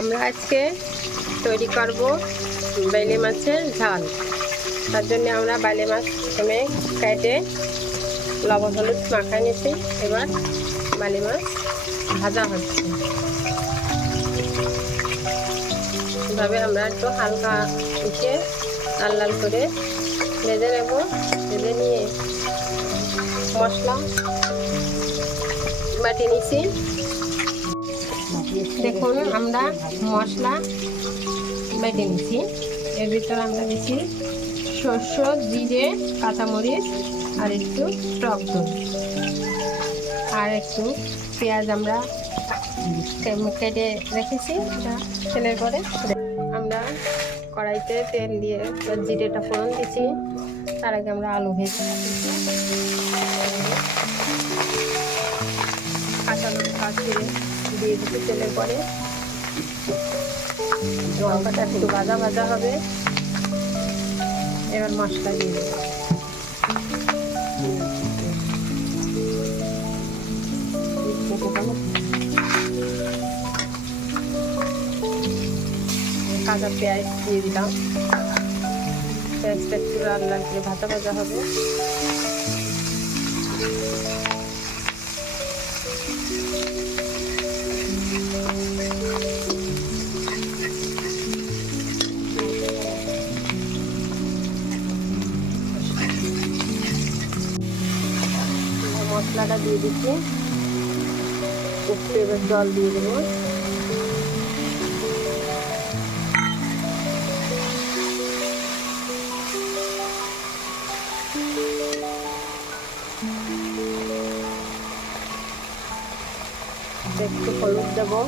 আমরা আজকে তৈরি করব বেলে মাছের ঝাল। তার জন্য আমরা বেলে মাছ প্রথমে কেটে লবণ হলুদ মাখায় নিয়েছি। এবার বেলে মাছ ভাজা হচ্ছে। এভাবে আমরা একটু হালকা মিশিয়ে লাল লাল করে ভেজে নেব। ভেজে নিয়ে মশলা বাটি নিয়েছি। দেখুন আমরা মশলা বেটে নিচ্ছি। এর ভিতরে আমরা দিচ্ছি সর্ষ, জিরে, কাঁচামরিচ আর একটু টক দই আর একটু পেঁয়াজ আমরা কেটে রেখেছি। তেলের পরে আমরা কড়াইতে তেল দিয়ে জিরেটা ফোড়ন দিচ্ছি। তার আগে আমরা আলু ভেজে কাঁচা লঙ্কা ছিঁড়ে দিয়ে দিচ্ছি তেলের পরে। লঙ্কাটা একটু ভাজা ভাজা হবে। এবার মশলা দিয়ে দেব। কাঁচা পেঁয়াজ দিয়ে দিলাম। পেঁয়াজটা একটু লাল লাল করে ভাজা ভাজা হবে। মশলাটা দিয়ে দিচ্ছি। একটু এবার জল দিয়ে দেবো। একটু হলুদ দেবো।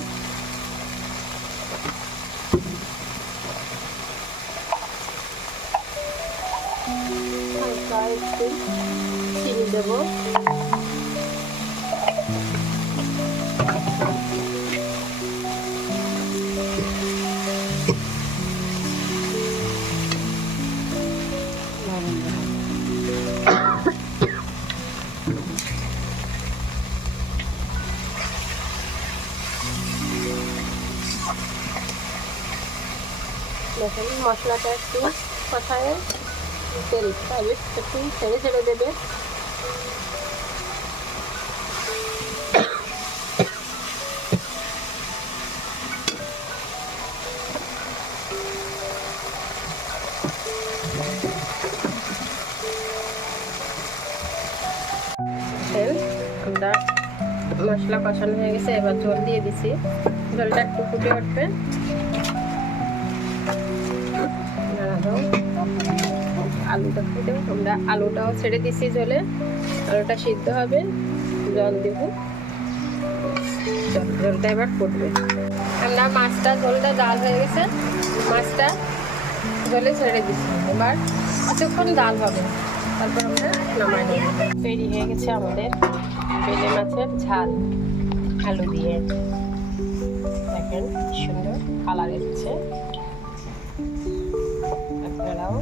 হালকা একটু চিনি দেবো। দেখুন মশলাটা একটু কষায় তেলটা একটু ছেড়ে ছেড়ে দেবে। আমরা মশলা কষানো হয়ে গেছে। এবার জল দিয়ে দিছি। জলটা একটু ফুটে উঠবে। আলুটা ফুটে আমরা আলুটাও ছেড়ে দিছি জলে। আলুটা সিদ্ধ হবে। জল দেব। জলটা এবার ফুটবে। আমরা মাছটা জলটা জাল হয়ে গেছে। মাছটা জলে ছেড়ে দিচ্ছি। এবার কিছুক্ষণ জাল হবে। তারপর আমরা নামাই নেব। তৈরি হয়ে গেছে আমাদের বেলে মাছের ঝাল আলু দিয়ে। দেখেন সুন্দর কালার এসেছে। আপনারাও